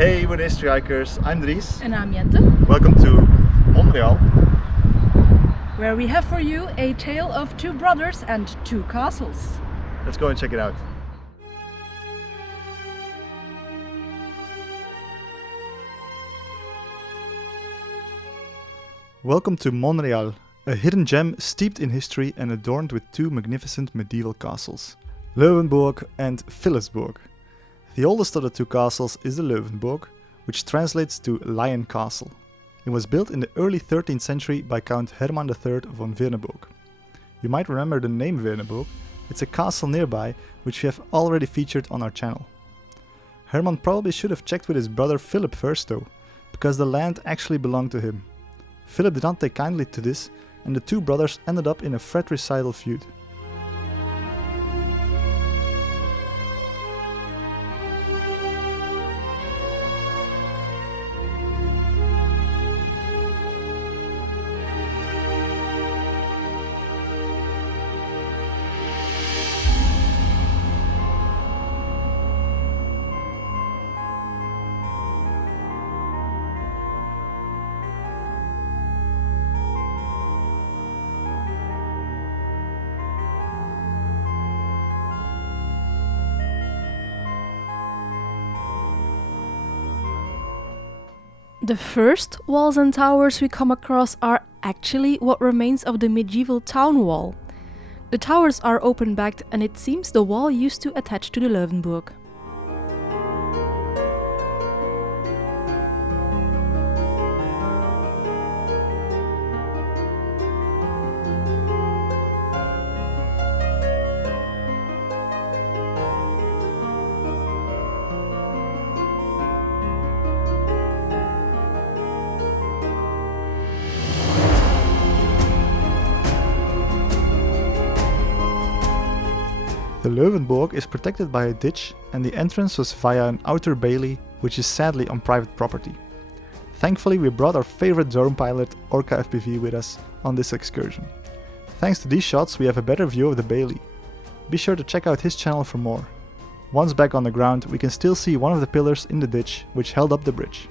Hey Wood History Hikers, I'm Dries. And I'm Jente, Welcome to Montreal, where we have for you a tale of two brothers and two castles. Let's go and check it out. Welcome to Montreal, a hidden gem steeped in history and adorned with two magnificent medieval castles, Leuwenburg and Philipsburg. The oldest of the two castles is the Leuwenburg, which translates to Lion Castle. It was built in the early 13th century by Count Herman III von Wernburg. You might remember the name Wernburg. It's a castle nearby which we have already featured on our channel. Herman probably should have checked with his brother Philip first though, because the land actually belonged to him. Philip did not take kindly to this, and the two brothers ended up in a fratricidal feud. The first walls and towers we come across are actually what remains of the medieval town wall. The towers are open-backed and it seems the wall used to attach to the Leuwenburg. The Leuwenburg is protected by a ditch and the entrance was via an outer bailey, which is sadly on private property. Thankfully we brought our favorite drone pilot Orca FPV with us on this excursion. Thanks to these shots we have a better view of the bailey. Be sure to check out his channel for more. Once back on the ground we can still see one of the pillars in the ditch which held up the bridge.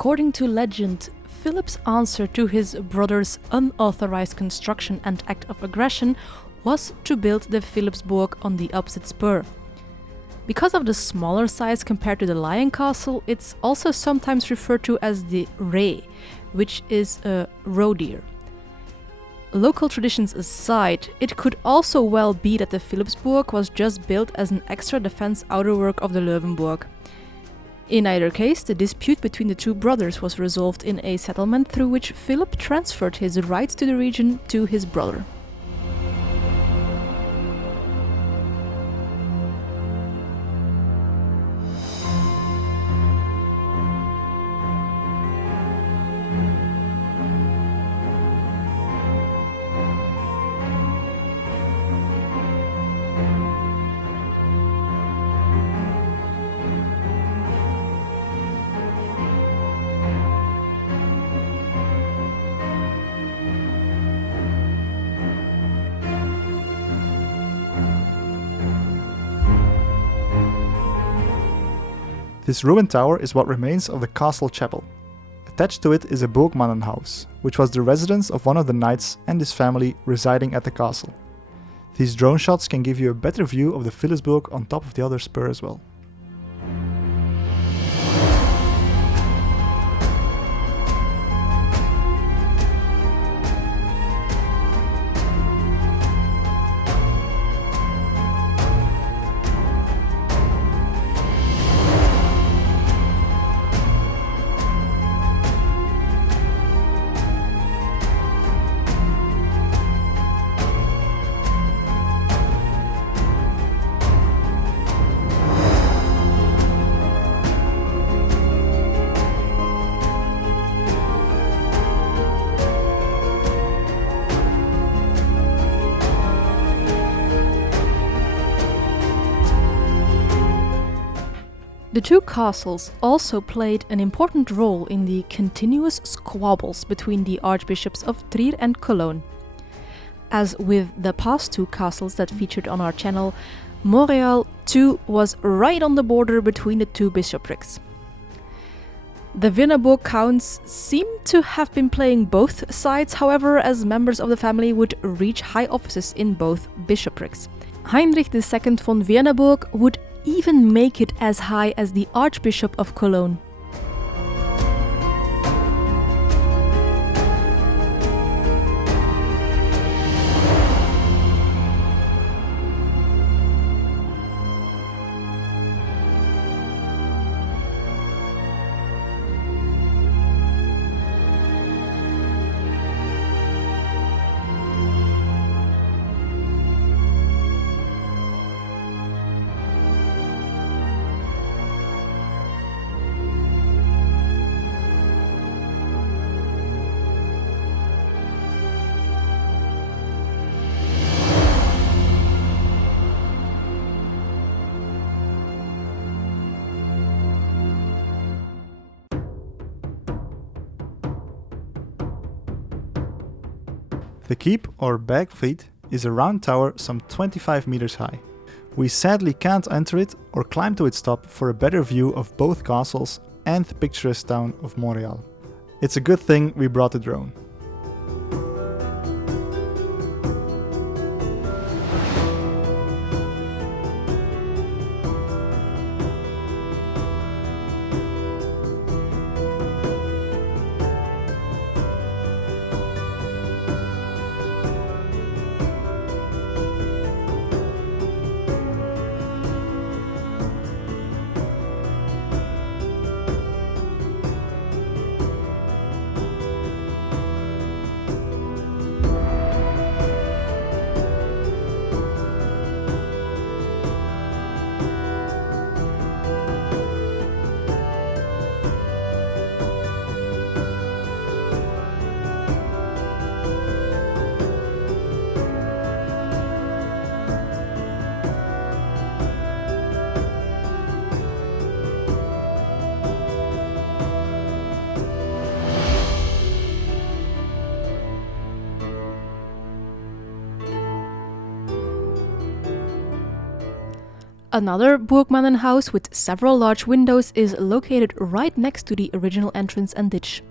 According to legend, Philip's answer to his brother's unauthorized construction and act of aggression was to build the Philipsburg on the opposite spur. Because of the smaller size compared to the Lion Castle, it's also sometimes referred to as the Reh, which is a roe deer. Local traditions aside, it could also well be that the Philipsburg was just built as an extra defense outerwork of the Leuwenburg. In either case, the dispute between the two brothers was resolved in a settlement through which Philip transferred his rights to the region to his brother. This ruined tower is what remains of the castle chapel. Attached to it is a Burgmannenhaus, which was the residence of one of the knights and his family residing at the castle. These drone shots can give you a better view of the Philipsburg on top of the other spur as well. The two castles also played an important role in the continuous squabbles between the archbishops of Trier and Cologne. As with the past two castles that featured on our channel, Montreal too was right on the border between the two bishoprics. The Wienerburg counts seem to have been playing both sides, however, as members of the family would reach high offices in both bishoprics. Heinrich II von Wienerburg would even make it as high as the Archbishop of Cologne. The keep, or Bergfried, is a round tower some 25 meters high. We sadly can't enter it or climb to its top for a better view of both castles and the picturesque town of Montreal. It's a good thing we brought the drone. Another Burgmannenhaus with several large windows is located right next to the original entrance and ditch.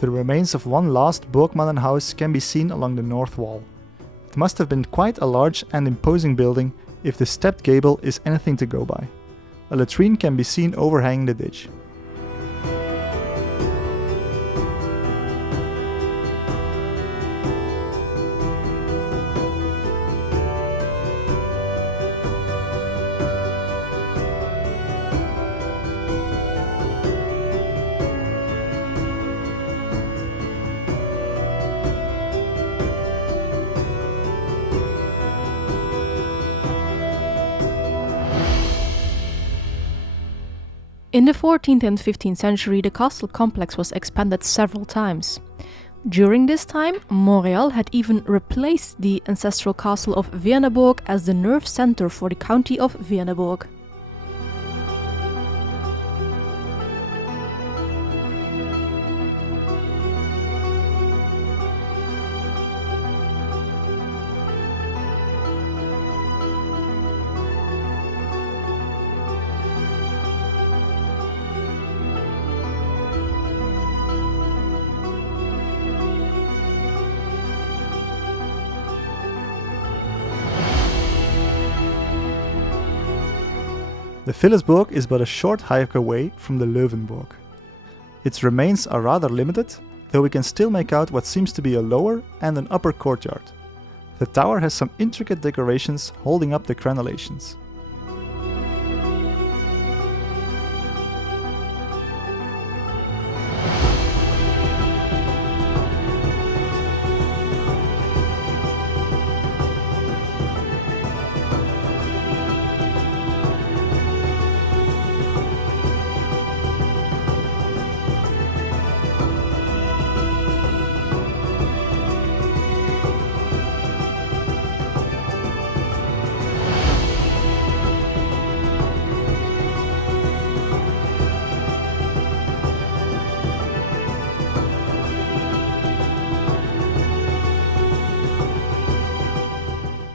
The remains of one last Burgmannenhaus can be seen along the north wall. It must have been quite a large and imposing building if the stepped gable is anything to go by. A latrine can be seen overhanging the ditch. In the 14th and 15th century, the castle complex was expanded several times. During this time, Montreal had even replaced the ancestral castle of Wienerburg as the nerve center for the county of Wienerburg. The Philipsburg is but a short hike away from the Löwenburg. Its remains are rather limited, though we can still make out what seems to be a lower and an upper courtyard. The tower has some intricate decorations holding up the crenellations.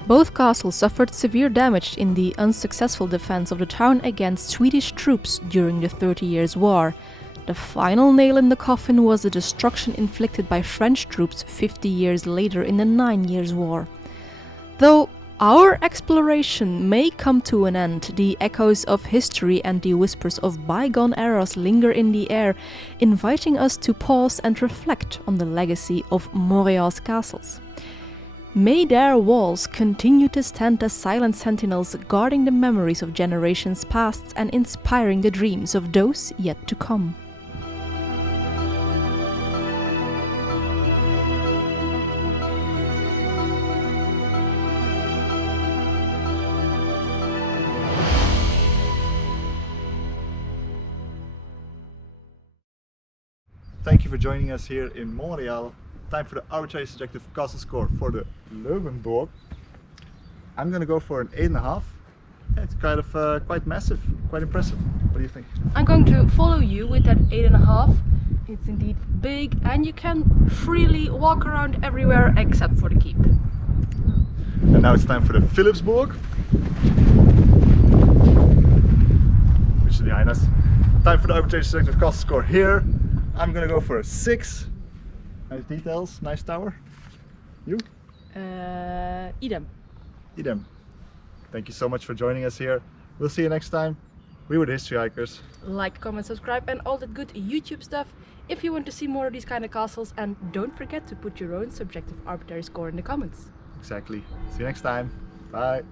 Both castles suffered severe damage in the unsuccessful defense of the town against Swedish troops during the 30 Years' War. The final nail in the coffin was the destruction inflicted by French troops 50 years later in the 9 Years' War. Though our exploration may come to an end, the echoes of history and the whispers of bygone eras linger in the air, inviting us to pause and reflect on the legacy of Montreal's castles. May their walls continue to stand as silent sentinels, guarding the memories of generations past and inspiring the dreams of those yet to come. Thank you for joining us here in Montreal. Time for the arbitrary subjective castle score for the Löwenburg. I'm gonna go for an 8.5. It's kind of quite massive, quite impressive. What do you think? I'm going to follow you with that 8.5. It's indeed big and you can freely walk around everywhere except for the keep. And now it's time for the Philipsburg, which is behind us. Time for the arbitrary subjective castle score here. I'm gonna go for a 6. Nice details, nice tower. You? Idem. Idem. Thank you so much for joining us here. We'll see you next time. We were the History Hikers. Like, comment, subscribe and all that good YouTube stuff if you want to see more of these kind of castles, and don't forget to put your own subjective arbitrary score in the comments. Exactly. See you next time. Bye.